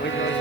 Wait, wait,